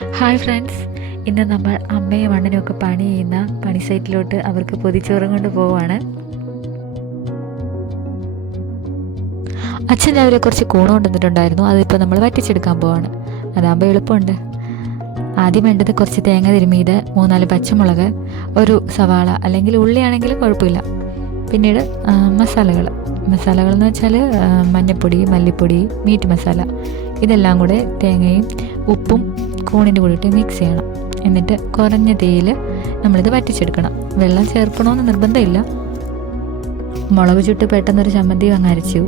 Hi friends. ഇന്ന് നമ്മൾ അമ്മയും അണ്ണനും ഒക്കെ പണി ചെയ്യുന്ന പണി സൈറ്റിലോട്ട് അവർക്ക് പൊതിച്ചോറും കൊണ്ട് പോവാണ്. അച്ഛൻ രാവിലെ കുറച്ച് കൂണ് കൊണ്ടുവന്നിട്ടുണ്ടായിരുന്നു. അതിപ്പോൾ നമ്മൾ വറ്റിച്ചെടുക്കാൻ പോവാണ്. അതാകുമ്പോൾ എളുപ്പമുണ്ട്. ആദ്യം വേണ്ടത് കുറച്ച് തേങ്ങ തിരുമീത് മൂന്നാൽ പച്ചമുളക് ഒരു സവാള അല്ലെങ്കിൽ ഉള്ളിയാണെങ്കിലും കുഴപ്പമില്ല. പിന്നീട് മസാലകൾ. മസാലകൾ എന്ന് വെച്ചാൽ മഞ്ഞൾപ്പൊടി മല്ലിപ്പൊടി മീറ്റ് മസാല. ഇതെല്ലാം കൂടെ തേങ്ങയും ഉപ്പും കൂണിന്റെ കൂടിയിട്ട് മിക്സ് ചെയ്യണം. എന്നിട്ട് കുറഞ്ഞ തീയിൽ നമ്മളിത് വറ്റിച്ചെടുക്കണം. വെള്ളം ചേർക്കണമെന്ന് നിർബന്ധമില്ല. മുളക് ചുട്ട് പെട്ടെന്നൊരു ചമ്മന്തി അങ്ങ് അരച്ചു.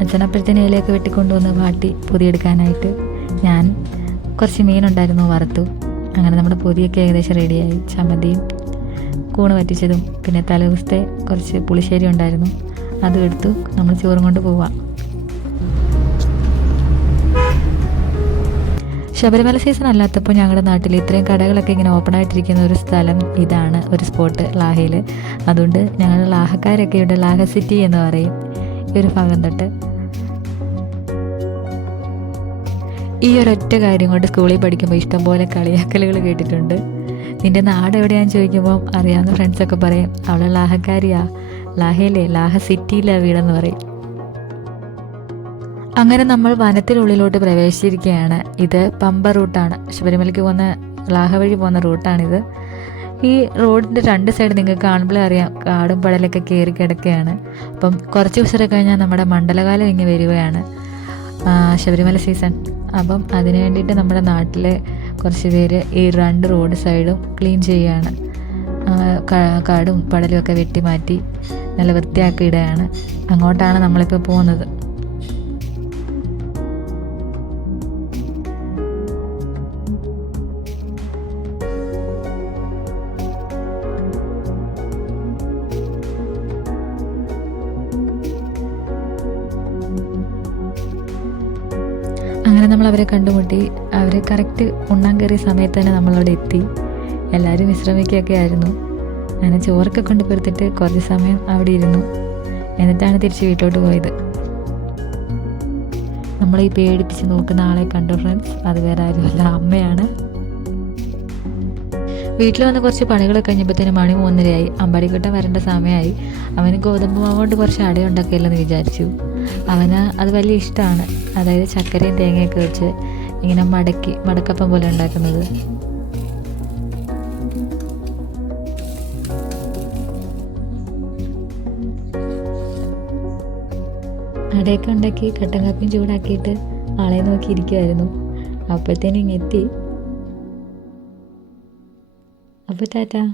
അച്ഛനപ്പോഴത്തേന് ഇലയൊക്കെ വെട്ടിക്കൊണ്ടുവന്ന് വാട്ടി പൊതിയെടുക്കാനായിട്ട് ഞാൻ കുറച്ച് മീനുണ്ടായിരുന്നു വറുത്തു. അങ്ങനെ നമ്മുടെ പൊതിയൊക്കെ ഏകദേശം റെഡിയായി ചമ്മന്തിയും കൂണ് വറ്റിച്ചതും പിന്നെ തലേ ദിവസത്തെ കുറച്ച് പുളിശ്ശേരി ഉണ്ടായിരുന്നു. അതും എടുത്തു. നമ്മൾ ചോറും കൊണ്ട് പോവാം. ശബരിമല സീസൺ അല്ലാത്തപ്പോൾ ഞങ്ങളുടെ നാട്ടിൽ ഇത്രയും കടകളൊക്കെ ഇങ്ങനെ ഓപ്പൺ ആയിട്ടിരിക്കുന്ന ഒരു സ്ഥലം ഇതാണ് ഒരു സ്പോട്ട് ലാഹയിൽ അതുകൊണ്ട് ഞങ്ങൾ ലാഹക്കാരൊക്കെ ഇവിടെ ലാഹ സിറ്റി എന്ന് പറയും. ഈ ഒരു ഭാഗം തൊട്ട്. ഈ ഒരൊറ്റ കാര്യം കൊണ്ട് സ്കൂളിൽ പഠിക്കുമ്പോൾ ഇഷ്ടംപോലെ കളിയാക്കലുകൾ കേട്ടിട്ടുണ്ട്. നിന്റെ നാട് എവിടെയാന്ന് ചോദിക്കുമ്പോൾ അറിയാവുന്ന ഫ്രണ്ട്സൊക്കെ പറയും അവളെ ലാഹക്കാരിയാ. ലാഹയിലെ ലാഹ സിറ്റിയിലാ വീടെന്ന് പറയും. അങ്ങനെ നമ്മൾ വനത്തിനുള്ളിലോട്ട് പ്രവേശിച്ചിരിക്കുകയാണ്. ഇത് പമ്പ റൂട്ടാണ് ശബരിമലയ്ക്ക് പോകുന്ന ലാഹ വഴി പോകുന്ന റൂട്ടാണിത് ഈ റോഡിന്റെ രണ്ട് സൈഡ് നിങ്ങൾക്ക് കാണുമ്പോഴേ അറിയാം കാടും പടലൊക്കെ കയറി കിടക്കുകയാണ്. അപ്പം കുറച്ച് ദിവസമൊക്കെ കഴിഞ്ഞാൽ നമ്മുടെ മണ്ഡലകാലം ഇങ്ങനെ വരികയാണ് ശബരിമല സീസൺ അപ്പം അതിന് വേണ്ടിയിട്ട് നമ്മുടെ നാട്ടിൽ കുറച്ച് പേര് ഈ രണ്ട് റോഡ് സൈഡും ക്ലീൻ ചെയ്യുകയാണ്. കാടും പടലും ഒക്കെ വെട്ടി മാറ്റി നല്ല വൃത്തിയാക്കി ഇടുകയാണ് അങ്ങോട്ടാണ് നമ്മളിപ്പോൾ പോകുന്നത്. അങ്ങനെ നമ്മൾ അവരെ കണ്ടുമുട്ടി. അവർ കറക്റ്റ് ഉണ്ണാൻ കയറിയ സമയത്ത് തന്നെ നമ്മളവിടെ എത്തി. എല്ലാവരും വിശ്രമിക്കുകയൊക്കെ ആയിരുന്നു. അങ്ങനെ ചോറൊക്കെ കൊണ്ട് കൊടുത്തിട്ട് കുറച്ച് സമയം അവിടെ ഇരുന്നു. എന്നിട്ടാണ് തിരിച്ച് വീട്ടിലോട്ട് പോയത്. നമ്മളെ ഈ പേടിപ്പിച്ച് നോക്കുന്ന ആളെ കണ്ടു ഫ്രണ്ട്സ് അത് വേറെ ആരുമല്ല അമ്മയാണ്. വീട്ടിൽ വന്ന് കുറച്ച് പണികളൊക്കെ കഴിഞ്ഞപ്പോഴത്തേനും മണി മൂന്നരയായി. അമ്പാടിക്കുട്ടൻ വരേണ്ട സമയമായി. അവന് ഗോതമ്പ് മാവ് കൊണ്ട് കുറച്ച് അട ഉണ്ടാക്കിയല്ലെന്ന് വിചാരിച്ചു. അവന് അത് വലിയ ഇഷ്ടമാണ്. അതായത് ചക്കരയും തേങ്ങയൊക്കെ വെച്ച് ഇങ്ങനെ മടക്കി മടക്കപ്പം പോലെ ഉണ്ടാക്കുന്നത്. അടയൊക്കെ ഉണ്ടാക്കി കട്ടൻ കാപ്പിയും ചൂടാക്കിയിട്ട് ആളെ നോക്കി ഇരിക്കുമായിരുന്നു അപ്പോഴത്തേനും ഇങ്ങെത്തി. അപ്പോൾ ടാറ്റാ.